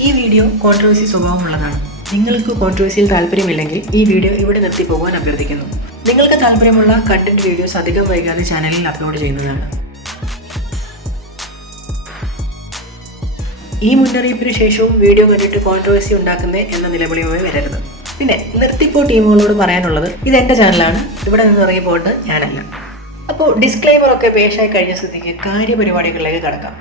ഈ video controversy സ്വഭാവമുള്ളതാണ്. നിങ്ങൾക്ക് കോൺട്രവേഴ്സിയിൽ താല്പര്യമില്ലെങ്കിൽ ഈ വീഡിയോ ഇവിടെ നിർത്തി പോകാൻ അഭ്യർത്ഥിക്കുന്നു. നിങ്ങൾക്ക് താല്പര്യമുള്ള കണ്ടന്റ് വീഡിയോസ് അധികം വൈകാതെ ചാനലിൽ അപ്ലോഡ് ചെയ്യുന്നതാണ്. ഈ മുന്നറിയിപ്പിന് ശേഷവും വീഡിയോ കണ്ടിട്ട് കോൺട്രവേഴ്സി ഉണ്ടാക്കുന്നേ എന്ന നിലവിളിയുമായി വരരുത്. പിന്നെ നിർത്തിപ്പോ ടീമുകളോട് പറയാനുള്ളത് ഇത് എന്റെ ചാനലാണ് ഇവിടെ നിന്ന് ഇറങ്ങി പോകേണ്ടത് ഞാനല്ല. അപ്പോൾ ഡിസ്ക്ലൈമർ ഒക്കെ പേഷായി കഴിഞ്ഞ സ്ഥിതിക്ക് കാര്യപരിപാടികളിലേക്ക് കടക്കാം.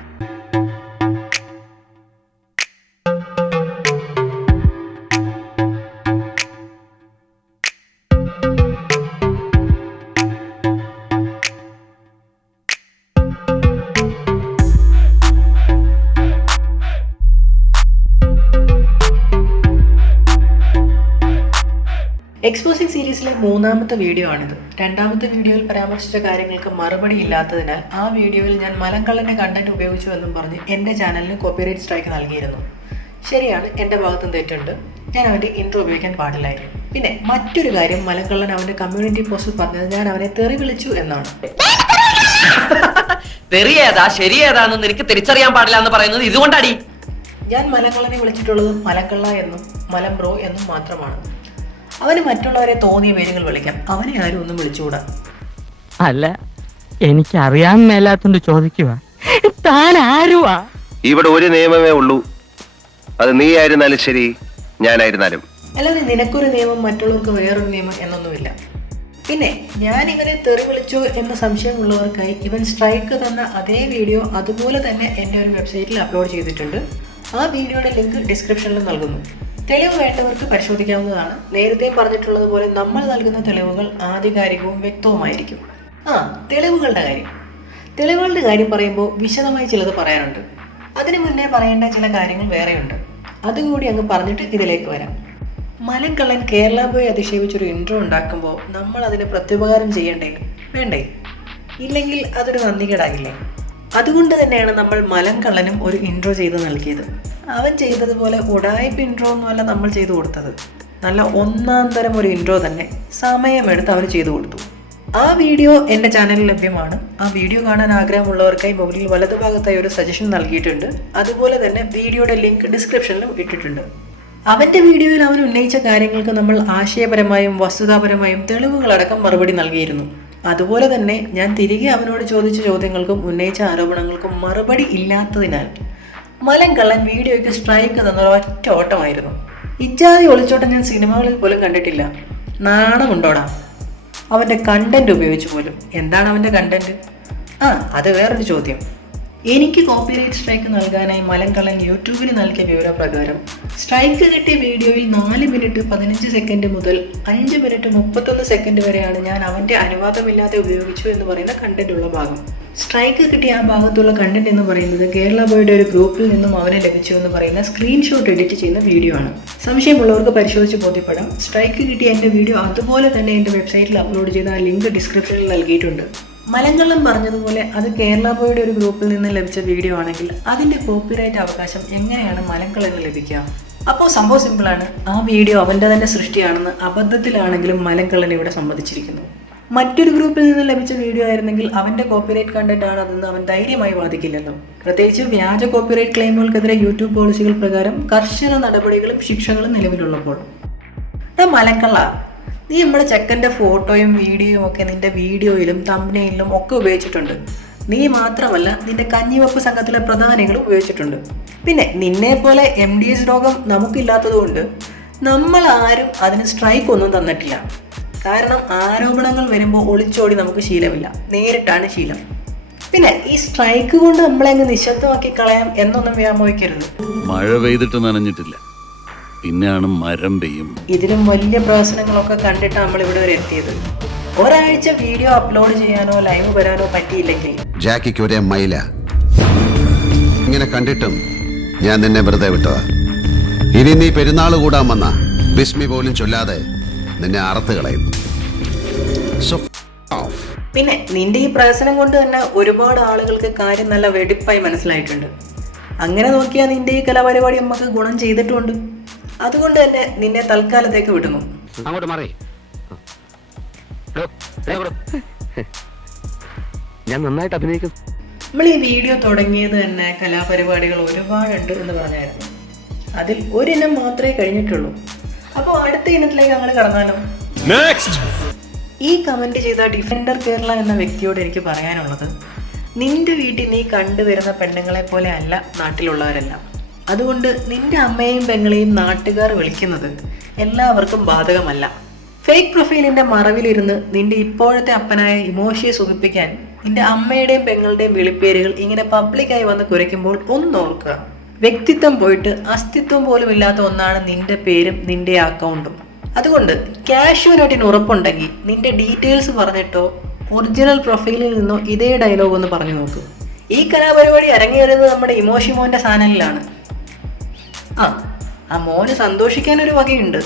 എക്സ്പോസിംഗ് സീരീസിലെ മൂന്നാമത്തെ വീഡിയോ ആണിത്. രണ്ടാമത്തെ വീഡിയോയിൽ പരാമർശിച്ച കാര്യങ്ങൾക്ക് മറുപടി ഇല്ലാത്തതിനാൽ ആ വീഡിയോയിൽ ഞാൻ മലങ്കള്ളന്റെ കണ്ടന്റ് ഉപയോഗിച്ചു എന്നും പറഞ്ഞ് എന്റെ ചാനലിന് കോപ്പിറൈറ്റ് സ്ട്രൈക്ക് നൽകിയിരുന്നു. ശരിയാണ് എന്റെ ഭാഗത്തും തെറ്റുണ്ട്. ഞാൻ അവന്റെ ഇൻട്രോ ഉപയോഗിക്കാൻ പാടില്ലായിരുന്നു. പിന്നെ മറ്റൊരു കാര്യം മലങ്കള്ളൻ അവന്റെ കമ്മ്യൂണിറ്റി പോസ്റ്റിൽ പറഞ്ഞത് ഞാൻ അവനെ തെറി വിളിച്ചു എന്നാണ്. തെറിയേതാ ശരിയേതാന്ന് എനിക്ക് തിരിച്ചറിയാൻ പാടില്ല എന്ന് പറയുന്നത് ഇതുകൊണ്ടാടി. ഞാൻ മലങ്കള്ളനെ വിളിച്ചിട്ടുള്ളത് മലക്കള്ള എന്നും മലം ബ്രോ എന്നും മാത്രമാണ്. അവന് മറ്റുള്ളവരെ തോന്നിയ പേരുകൾ വിളിക്കാം. അവനെ ആരും ഒന്നും വിളിച്ചുകൂടാ. അല്ല എനിക്ക് അറിയാൻ മേലാത്തോണ്ട് ചോദിക്കുക താൻ ആരുവാ? ഇവിടെ ഒരു നിയമമേ ഉള്ളൂ. അത് നീ ആയിരുന്നാലും ശരി ഞാനായിരുന്നാലും. അല്ലാതെ നിനക്കൊരു നിയമം മറ്റുള്ളവർക്ക് വേറൊരു നിയമം എന്നൊന്നുമില്ല. പിന്നെ ഞാൻ ഇവനെ തെറി വിളിച്ചു എന്ന സംശയമുള്ളവർക്കായി ഇവൻ സ്ട്രൈക്ക് തന്ന അതേ വീഡിയോ അതുപോലെ തന്നെ എന്റെ ഒരു വെബ്സൈറ്റിൽ അപ്ലോഡ് ചെയ്തിട്ടുണ്ട്. ആ വീഡിയോയുടെ ലിങ്ക് ഡിസ്ക്രിപ്ഷനിൽ നൽകുന്നു. തെളിവ് വേണ്ടവർക്ക് പരിശോധിക്കാവുന്നതാണ്. നേരത്തെ പറഞ്ഞിട്ടുള്ളതുപോലെ നമ്മൾ നൽകുന്ന തെളിവുകൾ ആധികാരികവും വ്യക്തവുമായിരിക്കും. ആ തെളിവുകളുടെ കാര്യം. തെളിവുകളുടെ കാര്യം പറയുമ്പോൾ വിശദമായി ചിലത് പറയാനുണ്ട്. അതിനു മുന്നേ പറയേണ്ട ചില കാര്യങ്ങൾ വേറെയുണ്ട്. അതുകൂടി അങ്ങ് പറഞ്ഞിട്ട് ഇതിലേക്ക് വരാം. മലങ്കള്ളൻ കേരള പോയി അധിക്ഷേപിച്ചൊരു ഇൻട്രോ ഉണ്ടാക്കുമ്പോൾ നമ്മൾ അതിന് പ്രത്യുപകാരം ചെയ്യണ്ടേ? വേണ്ടേ? ഇല്ലെങ്കിൽ അതൊരു നന്ദികേടാകില്ലേ അതുകൊണ്ട് തന്നെയാണ് നമ്മൾ മലം കള്ളനും ഒരു ഇൻട്രോ ചെയ്ത് നൽകിയത്. അവൻ ചെയ്തതുപോലെ ഉടായ്പ ഇൻട്രോ ഒന്നുമല്ല നമ്മൾ ചെയ്തു കൊടുത്തത്. നല്ല ഒന്നാം തരം ഒരു ഇൻട്രോ തന്നെ സമയമെടുത്ത് അവർ ചെയ്തു കൊടുത്തു. ആ വീഡിയോ എന്റെ ചാനലിൽ ലഭ്യമാണ്. ആ വീഡിയോ കാണാൻ ആഗ്രഹമുള്ളവർക്കായി മുകളിൽ വലതുഭാഗത്തായി ഒരു സജഷൻ നൽകിയിട്ടുണ്ട്. അതുപോലെ തന്നെ വീഡിയോയുടെ ലിങ്ക് ഡിസ്ക്രിപ്ഷനിലും ഇട്ടിട്ടുണ്ട്. അവന്റെ വീഡിയോയിൽ അവൻ ഉന്നയിച്ച കാര്യങ്ങൾക്ക് നമ്മൾ ആശയപരമായും വസ്തുതാപരമായും തെളിവുകളടക്കം മറുപടി നൽകിയിരുന്നു. അതുപോലെ തന്നെ ഞാൻ തിരികെ അവനോട് ചോദിച്ച ചോദ്യങ്ങൾക്കും ഉന്നയിച്ച ആരോപണങ്ങൾക്കും മറുപടി ഇല്ലാത്തതിനാൽ മലം കള്ളൻ വീഡിയോയ്ക്ക് സ്ട്രൈക്ക് തന്ന ഒറ്റ ഓട്ടമായിരുന്നു. ഇജാതി ഒളിച്ചോട്ടം ഞാൻ സിനിമകളിൽ പോലും കണ്ടിട്ടില്ല. നാണമുണ്ടോടാ? അവന്റെ കണ്ടന്റ് ഉപയോഗിച്ച് പോലും. എന്താണ് അവന്റെ കണ്ടന്റ് ആ അത് വേറൊരു ചോദ്യം. എനിക്ക് കോപ്പിറൈറ്റ് സ്ട്രൈക്ക് നൽകാനായി മലങ്കള്ളൻ യൂട്യൂബിന് നൽകിയ വിവരപ്രകാരം സ്ട്രൈക്ക് കിട്ടിയ വീഡിയോയിൽ നാല് മിനിറ്റ് പതിനഞ്ച് സെക്കൻഡ് മുതൽ അഞ്ച് മിനിറ്റ് മുപ്പത്തൊന്ന് സെക്കൻഡ് വരെയാണ് ഞാൻ അവന്റെ അനുവാദമില്ലാതെ ഉപയോഗിച്ചു എന്ന് പറയുന്ന കണ്ടന്റ് ഉള്ള ഭാഗം. സ്ട്രൈക്ക് കിട്ടിയ ആ ഭാഗത്തുള്ള കണ്ടന്റ് എന്ന് പറയുന്നത് കേരള ബോയുടെ ഒരു ഗ്രൂപ്പിൽ നിന്നും അവന് ലഭിച്ചു എന്ന് പറയുന്ന സ്ക്രീൻഷോട്ട് എഡിറ്റ് ചെയ്യുന്ന വീഡിയോ ആണ്. സംശയമുള്ളവർക്ക് പരിശോധിച്ച് ബോധ്യപ്പെടാം. സ്ട്രൈക്ക് കിട്ടിയ എന്റെ വീഡിയോ അതുപോലെ തന്നെ എന്റെ വെബ്സൈറ്റിൽ അപ്ലോഡ് ചെയ്ത ആ ലിങ്ക് ഡിസ്ക്രിപ്ഷനിൽ നൽകിയിട്ടുണ്ട്. മലങ്കള്ളം പറഞ്ഞതുപോലെ അത് കേരള ബോയുടെ ഒരു ഗ്രൂപ്പിൽ നിന്ന് ലഭിച്ച വീഡിയോ ആണെങ്കിൽ അതിന്റെ കോപ്പിറൈറ്റ് അവകാശം എങ്ങനെയാണ് മലങ്കള്ളന് ലഭിക്കുക? അപ്പോൾ സംഭവം സിമ്പിളാണ് ആ വീഡിയോ അവന്റെ തന്നെ സൃഷ്ടിയാണെന്ന് അബദ്ധത്തിലാണെങ്കിലും മലങ്കള്ളൻ ഇവിടെ സമ്മതിച്ചിരിക്കുന്നു മറ്റൊരു ഗ്രൂപ്പിൽ നിന്ന് ലഭിച്ച വീഡിയോ ആയിരുന്നെങ്കിൽ അവന്റെ കോപ്പിറൈറ്റ് കണ്ടന്റ് ആണ് അതെന്ന് അവൻ ധൈര്യമായി വാദിക്കില്ലല്ലോ പ്രത്യേകിച്ച് വ്യാജ കോപ്പിറൈറ്റ് ക്ലെയിമുകൾക്കെതിരെ യൂട്യൂബ് പോളിസികൾ പ്രകാരം കർശന നടപടികളും ശിക്ഷകളും നിലവിലുള്ളപ്പോൾ. മലങ്കള്ള നീ നമ്മുടെ ചെക്കന്റെ ഫോട്ടോയും വീഡിയോയും ഒക്കെ നിന്റെ വീഡിയോയിലും തമ്പനയിലും ഒക്കെ ഉപയോഗിച്ചിട്ടുണ്ട്. നീ മാത്രമല്ല നിന്റെ കഞ്ഞിവെപ്പ് സംഘത്തിലെ പ്രധാനികളും ഉപയോഗിച്ചിട്ടുണ്ട്. പിന്നെ നിന്നെ പോലെ എം ഡി എസ് രോഗം നമുക്കില്ലാത്തതുകൊണ്ട് നമ്മൾ ആരും അതിന് സ്ട്രൈക്ക് ഒന്നും തന്നിട്ടില്ല. കാരണം ആരോപണങ്ങൾ വരുമ്പോൾ ഒളിച്ചോടി നമുക്ക് ശീലമില്ല. നേരിട്ടാണ് ശീലം. പിന്നെ ഈ സ്ട്രൈക്ക് കൊണ്ട് നമ്മളെ അങ്ങ് നിശബ്ദമാക്കി കളയാം എന്നൊന്നും വ്യാമോഹിക്കരുത്. മഴ പെയ്തിട്ട് നനഞ്ഞിട്ടില്ല. പിന്നെയാണ് മരം പെയ്യും. ഇതിലും വലിയ പ്രവർത്തനങ്ങളൊക്കെ കണ്ടിട്ട് നമ്മൾ ഇവിടെ വരെ എത്തിയത്. ഒരാഴ്ച വീഡിയോ അപ്ലോഡ് ചെയ്യാനോ ലൈവ് വരാനോ പറ്റിയില്ലെങ്കിൽ. ജാക്കിക്ക് ഒരേ മൈല. ഇങ്ങനെ കണ്ടിട്ടും ഞാൻ നിന്നെ വെറുതെ വിട്ടതാ. ഇനി നീ പെരുന്നാൾ കൂടാൻ വന്ന ബിസ്മി പോലും ചൊല്ലാതെ നിന്നെ അറുത്ത് കളയും. പിന്നെ നിന്റെ ഈ പ്രഹസനം കൊണ്ട് തന്നെ ഒരുപാട് ആളുകൾക്ക് കാര്യം നല്ല വെടിപ്പായി മനസ്സിലായിട്ടുണ്ട്. അങ്ങനെ നോക്കിയാൽ നിന്റെ ഈ കലാപരിപാടി നമുക്ക് ഗുണം ചെയ്തിട്ടുമുണ്ട് അതുകൊണ്ട് തന്നെ നിന്നെ തൽക്കാലത്തേക്ക് വിടുന്നു. അങ്ങോട്ട് മാറി. ഞാൻ നന്നായിട്ട് അഭിനയിക്കും നമ്മൾ ഈ വീഡിയോ തുടങ്ങിയത് തന്നെ കലാപരിപാടികൾ ഒരുപാടുണ്ട് എന്ന് പറഞ്ഞായിരുന്നു. അതിൽ ഒരിനം മാത്രമേ കഴിഞ്ഞിട്ടുള്ളൂ. അപ്പോൾ അടുത്ത ഇനത്തിലേക്ക് അങ്ങനെ കടന്നാലോ? ഈ കമന്റ് ചെയ്ത ഡിഫൻഡർ കേരള എന്ന വ്യക്തിയോട് എനിക്ക് പറയാനുള്ളത് നിന്റെ വീട്ടിൽ നീ കണ്ടുവരുന്ന പെണ്ണുങ്ങളെ പോലെ അല്ല നാട്ടിലുള്ളവരെല്ലാം. അതുകൊണ്ട് നിന്റെ അമ്മയെയും പെങ്ങളെയും നാട്ടുകാർ വിളിക്കുന്നത് എല്ലാവർക്കും ബാധകമല്ല. ഫേക്ക് പ്രൊഫൈലിന്റെ മറവിലിരുന്ന് നിന്റെ ഇപ്പോഴത്തെ അപ്പനായ ഇമോഷിയെ സുഖിപ്പിക്കാൻ നിന്റെ അമ്മയുടെയും പെങ്ങളുടെയും വിളിപ്പേരുകൾ ഇങ്ങനെ പബ്ലിക്കായി വന്ന് കുരയ്ക്കുമ്പോൾ ഒന്നോർക്കുക വ്യക്തിത്വം പോയിട്ട് അസ്തിത്വം പോലും ഇല്ലാത്ത ഒന്നാണ് നിന്റെ പേരും നിന്റെ അക്കൗണ്ടും അതുകൊണ്ട് കാഷ്വലായിട്ടിന് ഉറപ്പുണ്ടെങ്കിൽ നിന്റെ ഡീറ്റെയിൽസ് പറഞ്ഞിട്ടോ ഒറിജിനൽ പ്രൊഫൈലിൽ നിന്നോ ഇതേ ഡയലോഗ് ഒന്ന് പറഞ്ഞു നോക്കൂ. ഈ കലാപരിപാടി അരങ്ങേറുന്നത് നമ്മുടെ ഇമോഷിമോന്റെ ചാനലിലാണ്. ആ ആ മോന് സന്തോഷിക്കാൻ ഒരു വകയുണ്ട്.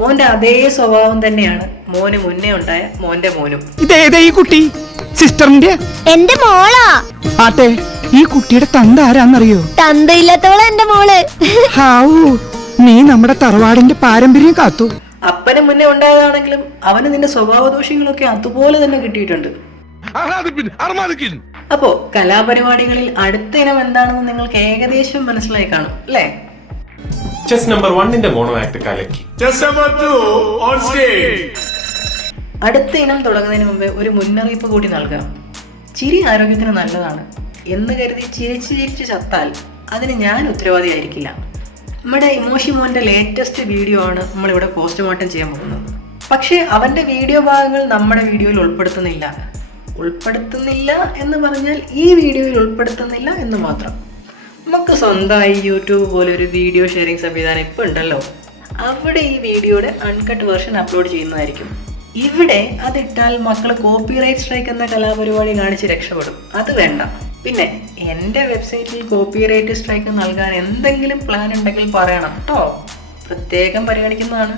മോന്റെ അതേ സ്വഭാവം തന്നെയാണ് മോന് മുന്നേ ഉണ്ടായ മോന്റെ മോനും. ഇതേതാ ഈ കുട്ടി? സിസ്റ്ററിന്റെ? എന്റെ മോളാ. ആട്ടെ ഈ കുട്ടിയുടെ തന്ത ആരാന്നറിയോ? തന്തയില്ലാത്തവളാ എന്റെ മോൾ. ഹാവൂ നീ നമ്മുടെ തറവാടിന്റെ പാരമ്പര്യം കാത്തു. അപ്പന് മുന്നേ ഉണ്ടായതാണെങ്കിലും അവന് നിന്റെ സ്വഭാവ ദോഷങ്ങളൊക്കെ അതുപോലെ തന്നെ കിട്ടിയിട്ടുണ്ട്. അപ്പോ കലാപരിപാടികളിൽ അടുത്ത ഇനം എന്താണെന്ന് നിങ്ങൾക്ക് ഏകദേശം മനസ്സിലായി കാണും അല്ലേ? ചെസ് നമ്പർ വണ്ണിന്റെ മോണോ ആക്ട് കലക്കി. Chest number two on stage അടുത്ത ഇനം തുടങ്ങുന്നതിന് മുമ്പേ ഒരു മുന്നറിയിപ്പ് കൂടി നൽകാം. ചിരി ആരോഗ്യത്തിന് നല്ലതാണ്. എന്ന് കരുതി ചിരിച്ച് ചിരിച്ച് ചത്താൽ അതിന് ഞാൻ ഉത്തരവാദി ആയിരിക്കില്ല. നമ്മുടെ ഇമോഷി മോന്റെ ലേറ്റസ്റ്റ് വീഡിയോ ആണ് നമ്മളിവിടെ പോസ്റ്റ്മോർട്ടം ചെയ്യാൻ പോകുന്നത്. പക്ഷേ അവന്റെ വീഡിയോ ഭാഗങ്ങൾ നമ്മുടെ വീഡിയോയിൽ ഉൾപ്പെടുത്തുന്നില്ല. ഉൾപ്പെടുത്തുന്നില്ല എന്ന് പറഞ്ഞാൽ ഈ വീഡിയോയിൽ ഉൾപ്പെടുത്തുന്നില്ല എന്ന് മാത്രം. നമുക്ക് സ്വന്തമായി യൂട്യൂബ് പോലെ ഒരു വീഡിയോ ഷെയറിംഗ് സംവിധാനം ഇപ്പോൾ ഉണ്ടല്ലോ. അവിടെ ഈ വീഡിയോയുടെ അൺകട്ട് വേർഷൻ അപ്ലോഡ് ചെയ്യുന്നതായിരിക്കും. ഇവിടെ അതിട്ടാൽ മക്കൾ കോപ്പിറൈറ്റ് സ്ട്രൈക്ക് എന്ന കലാപരിപാടി കാണിച്ച് രക്ഷപ്പെടും. അത് വേണ്ട. പിന്നെ എന്റെ വെബ്സൈറ്റിൽ കോപ്പിറൈറ്റ് സ്ട്രൈക്ക് നൽകാൻ എന്തെങ്കിലും പ്ലാൻ ഉണ്ടെങ്കിൽ പറയണം കേട്ടോ പ്രത്യേകം പരിഗണിക്കുന്നതാണ്.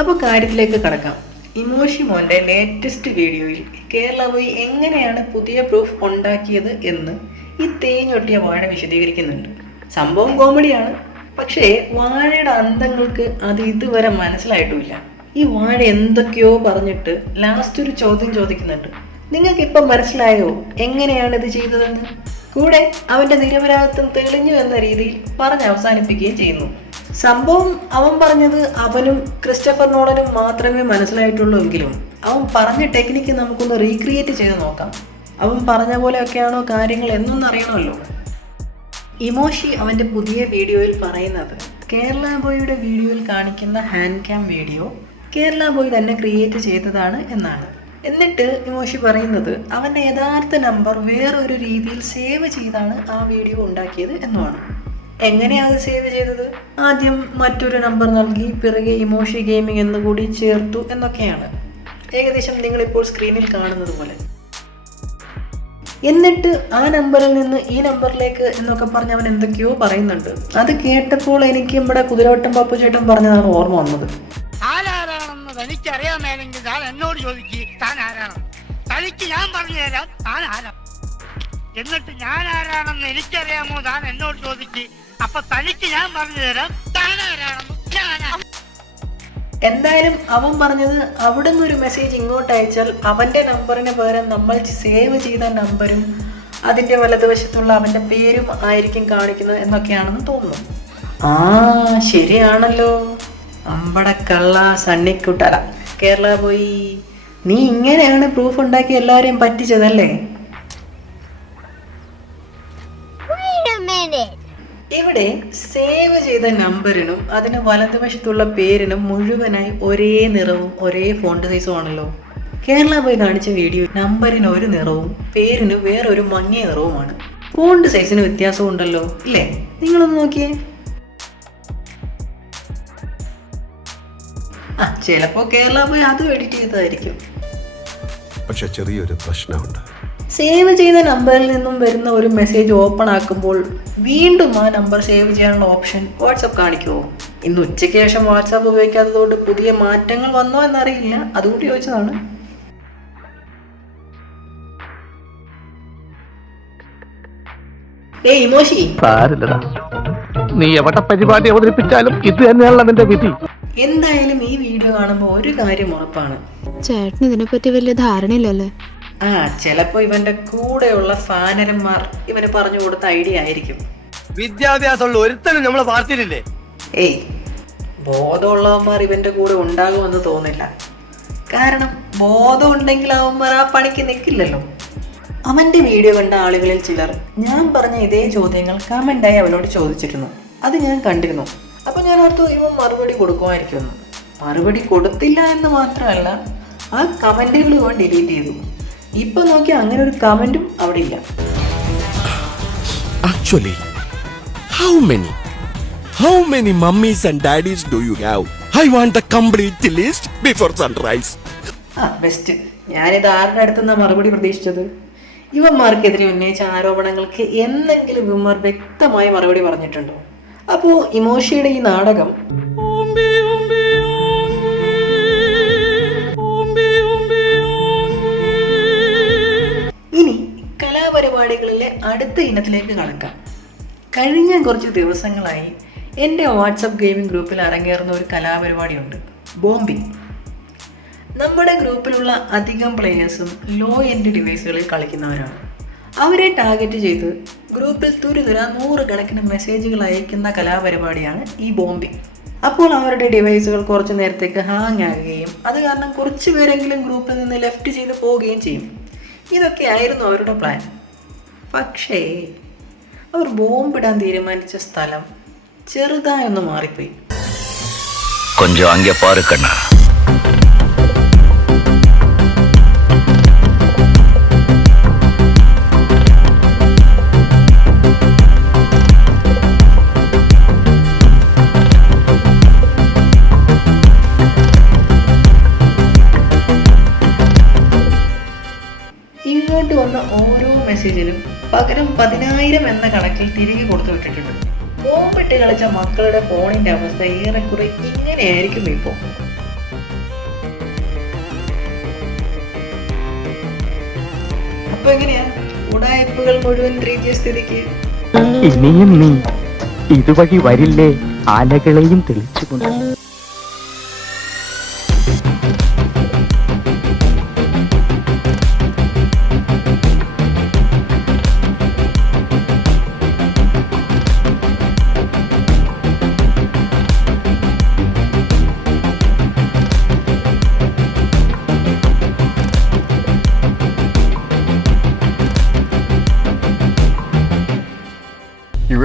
അപ്പോൾ കാര്യത്തിലേക്ക് കടക്കാം. ഇമോഷി മോന്റെ ലേറ്റസ്റ്റ് വീഡിയോയിൽ കേരള പോയി എങ്ങനെയാണ് പുതിയ പ്രൂഫ് ഉണ്ടാക്കിയത് എന്ന് ഈ തേഞ്ഞൊട്ടിയ വാഴ വിശദീകരിക്കുന്നുണ്ട്. സംഭവം കോമഡിയാണ്. പക്ഷേ വാഴയുടെ അന്തങ്ങൾക്ക് അത് ഇതുവരെ മനസ്സിലായിട്ടുമില്ല. ഈ വാഴ എന്തൊക്കെയോ പറഞ്ഞിട്ട് ലാസ്റ്റ് ഒരു ചോദ്യം ചോദിക്കുന്നുണ്ട്. നിങ്ങൾക്ക് ഇപ്പം മനസ്സിലായോ എങ്ങനെയാണ് ഇത് ചെയ്തതെന്ന്? കൂടെ അവന്റെ നിരപരാധിത്വം തെളിഞ്ഞു എന്ന രീതിയിൽ പറഞ്ഞ് അവസാനിപ്പിക്കുകയും ചെയ്യുന്നു. സംഭവം അവൻ പറഞ്ഞത് അവനും ക്രിസ്റ്റഫർ നോളനും മാത്രമേ മനസ്സിലായിട്ടുള്ളൂ എങ്കിലും അവൻ പറഞ്ഞ ടെക്നിക്ക് നമുക്കൊന്ന് റീക്രിയേറ്റ് ചെയ്ത് നോക്കാം. അവൻ പറഞ്ഞ പോലെയൊക്കെയാണോ കാര്യങ്ങൾ എന്നൊന്നും അറിയണമല്ലോ. ഇമോഷി അവന്റെ പുതിയ വീഡിയോയിൽ പറയുന്നത് കേരള ബോയിയുടെ വീഡിയോയിൽ കാണിക്കുന്ന hand cam video Kerala boy തന്നെ ക്രിയേറ്റ് ചെയ്തതാണ് എന്നാണ്. എന്നിട്ട് ഇമോഷി പറയുന്നത് അവന്റെ യഥാർത്ഥ നമ്പർ വേറൊരു രീതിയിൽ സേവ് ചെയ്താണ് ആ വീഡിയോ ഉണ്ടാക്കിയത് എന്നുമാണ്. എങ്ങനെയാണ് അത് സേവ് ചെയ്തത്? ആദ്യം മറ്റൊരു നമ്പർ നൽകി പിറകെ ഇമോഷി ഗെയിമിംഗ് എന്നുകൂടി ചേർത്തു എന്നൊക്കെയാണ്. ഏകദേശം നിങ്ങളിപ്പോൾ സ്ക്രീനിൽ കാണുന്നത് പോലെ. എന്നിട്ട് ആ നമ്പറിൽ നിന്ന് ഈ നമ്പറിലേക്ക് എന്നൊക്കെ പറഞ്ഞ് അവൻ എന്തൊക്കെയോ പറയുന്നുണ്ട്. അത് കേട്ടപ്പോൾ എനിക്ക് ഇവിടെ കുതിരവട്ടം പപ്പു ചേട്ടൻ പറഞ്ഞതാണ് ഓർമ്മ വന്നത്. എന്നോട് ഞാൻ എന്നിട്ട് ഞാൻ ആരാണെന്ന് എനിക്കറിയാമോ താൻ എന്നോട് ചോദിക്ക്. അപ്പൊ തനിക്ക് ഞാൻ പറഞ്ഞുതരാം താൻ ആരാണെന്ന് ഞാനാ എന്തായാലും അവൻ പറഞ്ഞത് അവിടെ ഒരു മെസ്സേജ് ഇങ്ങോട്ട് അയച്ചാൽ അവന്റെ നമ്പറിന് പകരം നമ്മൾ സേവ് ചെയ്ത നമ്പരും അതിന്റെ വലതുവശത്തുള്ള അവന്റെ പേരും ആയിരിക്കും കാണിക്കുന്നത് എന്നൊക്കെയാണെന്ന് തോന്നുന്നു. ആ ശരിയാണല്ലോ. അമ്പടക്കള്ള സണ്ണിക്കുട്ടല. കേരള പോയി. നീ ഇങ്ങനെയാണ് പ്രൂഫ് ഉണ്ടാക്കി എല്ലാവരെയും പറ്റിച്ചതല്ലേ? ഇവിടെ സേവ് ചെയ്ത നമ്പറിനും അതിന് വലതുവശത്തുള്ള പേരിനും മുഴുവനായി ഒരേ നിറവും ഒരേ ഫോണ്ട് സൈസും ആണല്ലോ. കേരള പോയി കാണിച്ച വീഡിയോ നമ്പറിന് ഒരു നിറവും പേരിന് വേറൊരു മങ്ങിയ നിറവുമാണ്. ഫോണ്ട് സൈസിന് വ്യത്യാസം ഉണ്ടല്ലോ ഇല്ലേ? നിങ്ങളൊന്ന് നോക്കിയേ. ചിലപ്പോ കേരള പോയി അതും എഡിറ്റ് ചെയ്തതായിരിക്കും. പക്ഷെ ചെറിയൊരു പ്രശ്നമുണ്ട്. സേവ് ചെയ്ത നമ്പറിൽ നിന്നും വരുന്ന ഒരു മെസ്സേജ് ഓപ്പൺ ആക്കുമ്പോൾ വീണ്ടും ആ നമ്പർ സേവ് ചെയ്യാനുള്ള ഓപ്ഷൻ വാട്സപ്പ് കാണിക്കുമോ ഇന്ന് ഉച്ചയ്ക്ക് ശേഷം വാട്സാപ്പ് ഉപയോഗിക്കാത്തതുകൊണ്ട് പുതിയ മാറ്റങ്ങൾ വന്നോ എന്നറിയില്ല. അതുകൂടി ചോദിച്ചതാണ്. ഏയ് ഇമോഷി. നീ എവിടെ പരിപാടി അവതരിപ്പിച്ചാലും ഇത് തന്നെയാണ് നിന്റെ വിധി. എന്തായാലും ഈ വീഡിയോ കാണുമ്പോൾ ഒരു കാര്യം ഉറപ്പാണ്. ചേട്ടന് ഇതിനെപ്പറ്റി വലിയ ധാരണയില്ലല്ലേ? ആ ചിലപ്പോ ഇവന്റെ കൂടെയുള്ള ഫാനരന്മാർ ഇവന് പറഞ്ഞു കൊടുത്ത ഐഡിയ ആയിരിക്കും. വിദ്യാഭ്യാസമുള്ള ഒരുത്തനും നമ്മളെ പാർട്ടിയിലില്ലേ? ഏയ് ബോധമുള്ളവന്മാർ ഇവന്റെ കൂടെ ഉണ്ടാകുമെന്ന് തോന്നില്ല. കാരണം ബോധം ഉണ്ടെങ്കിൽ അവന്മാർ ആ പണിക്ക് നിൽക്കില്ലല്ലോ അവന്റെ വീഡിയോ കണ്ട ആളുകളിൽ ചിലർ ഞാൻ പറഞ്ഞ ഇതേ ചോദ്യങ്ങൾ കമന്റായി അവനോട് ചോദിച്ചിരുന്നു. അത് ഞാൻ കണ്ടിരുന്നു. അപ്പോൾ ഞാൻ ഓർത്തു ഇവൻ മറുപടി കൊടുക്കുമായിരിക്കുമെന്ന് മറുപടി കൊടുത്തില്ല എന്ന് മാത്രമല്ല ആ കമന്റുകൾ ഇവൻ ഡിലീറ്റ് ചെയ്തു. ഇപ്പം നോക്കി അങ്ങനെ ഒരു കമന്റും അവിടെ ഇല്ല. Actually how many how many mummies and daddies do you have I want the complete list before sunrise ആ ബെസ്റ്റ് ഞാനിത് ആരുടെ അടുത്തുനിന്നാണ് മറുപടി പ്രതീക്ഷിച്ചത്? ഇവന്മാർക്കെതിരെ ഉന്നയിച്ച ആരോപണങ്ങൾക്ക് എന്തെങ്കിലും ഇവന്മാർ വ്യക്തമായി മറുപടി പറഞ്ഞിട്ടുണ്ടോ? അപ്പോൾ ഇമോഷിയുടെ ഈ നാടകം കലാപരിപാടികളിലെ അടുത്ത ഇനത്തിലേക്ക് കടക്കാം. കഴിഞ്ഞ കുറച്ച് ദിവസങ്ങളായി എന്റെ വാട്സപ്പ് ഗെയിമിംഗ് ഗ്രൂപ്പിൽ അരങ്ങേറുന്ന ഒരു കലാപരിപാടിയുണ്ട്. ബോംബിംഗ് നമ്മുടെ ഗ്രൂപ്പിലുള്ള അധികം പ്ലെയേഴ്സും ലോ എൻഡ് ഡിവൈസുകളിൽ കളിക്കുന്നവരാണ്. അവരെ ടാർഗറ്റ് ചെയ്ത് ഗ്രൂപ്പിൽ തുരുതുര നൂറുകണക്കിന് മെസ്സേജുകൾ അയക്കുന്ന കലാപരിപാടിയാണ് ഈ ബോംബിംഗ് അപ്പോൾ അവരുടെ ഡിവൈസുകൾ കുറച്ച് നേരത്തേക്ക് ഹാങ് ആകുകയും അത് കാരണം കുറച്ച് പേരെങ്കിലും ഗ്രൂപ്പിൽ നിന്ന് ലെഫ്റ്റ് ചെയ്ത് പോവുകയും ചെയ്യും. ഇതൊക്കെയായിരുന്നു അവരുടെ പ്ലാൻ പക്ഷേ അവർ ബോംബിടാൻ തീരുമാനിച്ച സ്ഥലം ചെറുതായൊന്ന് മാറിപ്പോയി. കൊഞ്ചം അങ്ങേ പാரு കണ്ണാ. ഇങ്ങോട്ട് വന്ന ഓരോ മെസ്സേജിലും പകരം പതിനായിരം എന്ന കണക്കിൽ തിരികെ കൊടുത്തു വിട്ടിട്ടുണ്ട്. ബോംബിട്ട് കളിച്ച മക്കളുടെ ഫോണിന്റെ അവസ്ഥ ഏറെക്കുറെ ഇങ്ങനെയായിരിക്കും ഇപ്പോ. അപ്പൊ എങ്ങനെയാ? ഉടായ്പകൾ മുഴുവൻ റീജിയ സ്ഥിതിക്ക്? ഇനിയും നീ ഇതുവഴി വരില്ലേ? ആലകളെയും തെളിച്ചുകൊണ്ട്.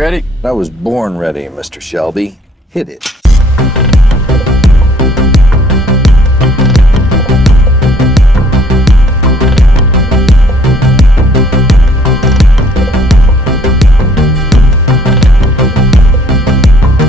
Ready? I was born ready, Mr. Shelby. Hit it.